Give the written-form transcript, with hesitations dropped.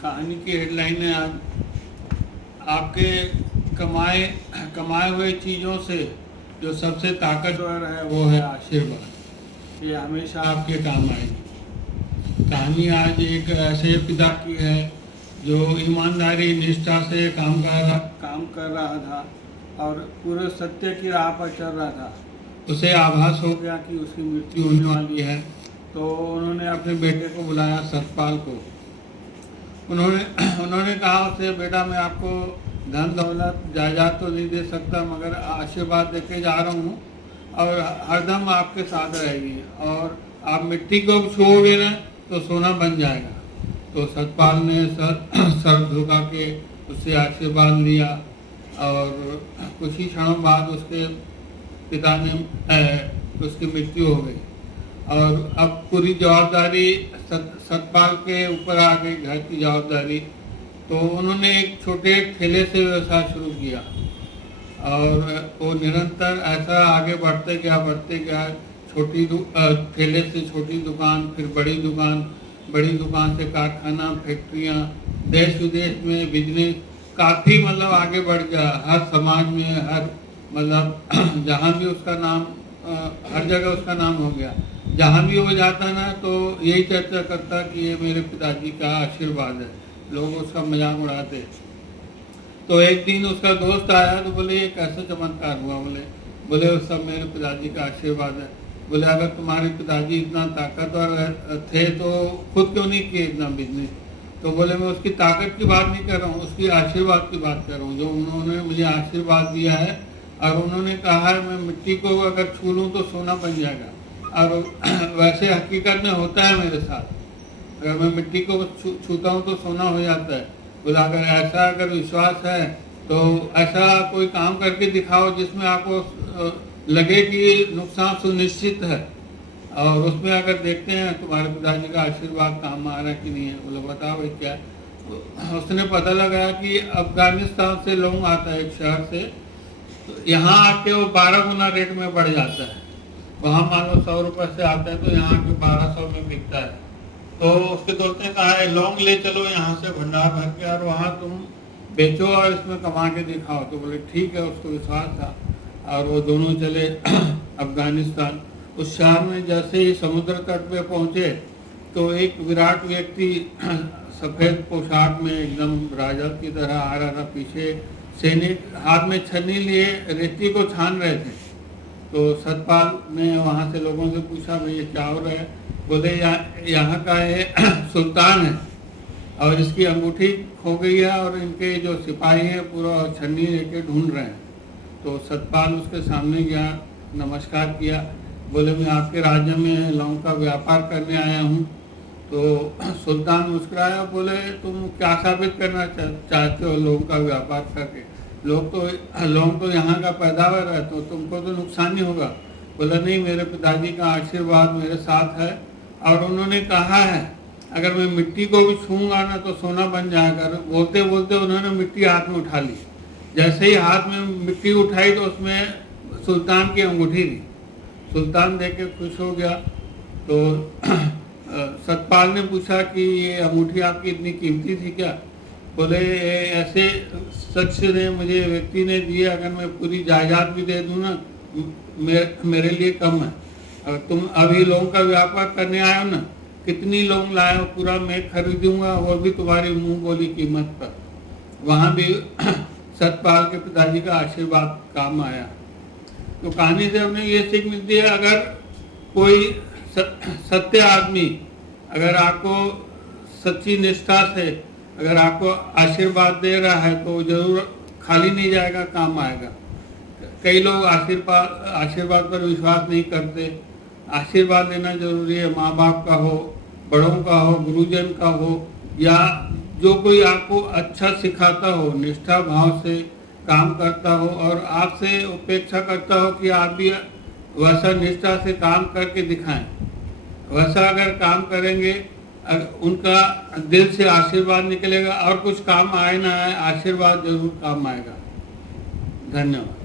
कहानी की हेडलाइन है आज, आपके कमाए कमाए हुए चीज़ों से जो सबसे ताकतवर है वो है आशीर्वाद। ये हमेशा आपके काम आएगी। कहानी आज एक ऐसे पिता की है जो ईमानदारी निष्ठा से काम कर रहा था और पूरे सत्य की राह पर चल रहा था। उसे आभास हो गया कि उसकी मृत्यु होने वाली है, तो उन्होंने अपने बेटे को बुलाया, सतपाल को। उन्होंने कहा उससे, बेटा मैं आपको धन दौलत जायदाद तो नहीं दे सकता, मगर आशीर्वाद देके जा रहा हूँ और हरदम आपके साथ रहेगी, और आप मिट्टी को छुओगे ना तो सोना बन जाएगा। तो सतपाल ने सर झुका के उससे आशीर्वाद लिया और कुछ ही क्षणों बाद उसके पिता ने उसकी मृत्यु हो गई। और अब पूरी जवाबदारी सतपाल के ऊपर आ गई, घर की जवाबदारी। तो उन्होंने एक छोटे ठेले से व्यवसाय शुरू किया और वो निरंतर ऐसा आगे बढ़ते गया। छोटी ठेले से छोटी दुकान, फिर बड़ी दुकान से कारखाना, फैक्ट्रियाँ, देश विदेश में बिजनेस काफ़ी मतलब आगे बढ़ गया। हर समाज में, हर मतलब जहाँ भी उसका नाम, हर जगह उसका नाम हो गया। जहाँ भी वो जाता ना तो यही चर्चा करता कि ये मेरे पिताजी का आशीर्वाद है। लोग उसका मजाक उड़ाते। तो एक दिन उसका दोस्त आया तो बोले, ये कैसे चमत्कार हुआ? बोले उस सब मेरे पिताजी का आशीर्वाद है। बोले अगर तुम्हारे पिताजी इतना ताकतवर थे तो खुद क्यों नहीं किए इतना बिजनेस? तो बोले मैं उसकी ताकत की बात नहीं कर रहा हूँ, उसकी आशीर्वाद की बात कर रहा हूँ, जो उन्होंने मुझे आशीर्वाद दिया है। और उन्होंने कहा है मैं मिट्टी को अगर छू लूँ तो सोना बन जाएगा। और वैसे हकीकत में होता है मेरे साथ, अगर मैं मिट्टी को छूता हूँ तो सोना हो जाता है। बोला अगर विश्वास है तो ऐसा कोई काम करके दिखाओ जिसमें आपको लगे कि नुकसान सुनिश्चित है, और उसमें अगर देखते हैं तुम्हारे पिताजी का आशीर्वाद काम आ रहा है कि नहीं है। बोले बताओ भाई क्या। तो उसने पता लगाया कि अफगानिस्तान से लोग आता है एक शहर से, तो यहाँ आके वो 12 गुना रेट में बढ़ जाता है। वहाँ मान लो 100 रुपये से आता है तो यहाँ आके 1200 में बिकता है। तो उसके दोस्त ने कहा है लौंग ले चलो यहाँ से भंडार भर के, और वहाँ तुम बेचो और इसमें कमा के दिखाओ। तो बोले ठीक है, उसको विश्वास था। और वो दोनों चले अफगानिस्तान। उस शहर में जैसे ही समुद्र तट पे पहुँचे तो एक विराट व्यक्ति सफ़ेद पोशाक में एकदम राजा की तरह आ रहा था। पीछे सैनिक हाथ में छन्नी लिए रेती को छान रहे थे। तो सतपाल ने वहाँ से लोगों से पूछा भाई ये क्या हो रहा है? बोले यहाँ का ये सुल्तान है और इसकी अंगूठी खो गई है और इनके जो सिपाही हैं पूरा छन्नी लेके ढूंढ रहे हैं। तो सतपाल उसके सामने गया, नमस्कार किया। बोले मैं आपके राज्य में लौंग का व्यापार करने आया हूँ। तो सुल्तान मुस्कुराया, बोले तुम क्या साबित करना चाहते हो लौंग का व्यापार करके? लौंग तो यहाँ का पैदावार है, तो तुमको तो नुकसान ही होगा। बोला नहीं, मेरे पिताजी का आशीर्वाद मेरे साथ है, और उन्होंने कहा है अगर मैं मिट्टी को भी छूँगा ना तो सोना बन जाएगा। बोलते बोलते उन्होंने मिट्टी हाथ में उठा ली। जैसे ही हाथ में मिट्टी उठाई तो उसमें सुल्तान की अंगूठी थी। सुल्तान देख के खुश हो गया। तो सतपाल ने पूछा कि ये अंगूठी आपकी इतनी कीमती थी क्या? बोले ऐसे शख्स ने मुझे व्यक्ति ने दिए, अगर मैं पूरी जायदाद भी दे दूँ ना मेरे लिए कम है। अगर तुम अभी लौंग का व्यापार करने आए हो ना, कितनी लौंग लाए हो पूरा मैं खरीदूंगा, वो भी तुम्हारी मुंह बोली कीमत पर। वहाँ भी सतपाल के पिताजी का आशीर्वाद काम आया। तो कहानी से हमें ये सीख मिलती है, अगर कोई सत्य आदमी अगर आपको सच्ची निष्ठा से अगर आपको आशीर्वाद दे रहा है तो जरूर खाली नहीं जाएगा, काम आएगा। कई लोग आशीर्वाद पर विश्वास नहीं करते। आशीर्वाद लेना जरूरी है, माँ बाप का हो, बड़ों का हो, गुरुजन का हो, या जो कोई आपको अच्छा सिखाता हो, निष्ठा भाव से काम करता हो और आपसे अपेक्षा करता हो कि आप भी वैसा निष्ठा से काम करके दिखाएं। वैसा अगर काम करेंगे, उनका दिल से आशीर्वाद निकलेगा, और कुछ काम आए ना आए आशीर्वाद जरूर काम आएगा। धन्यवाद।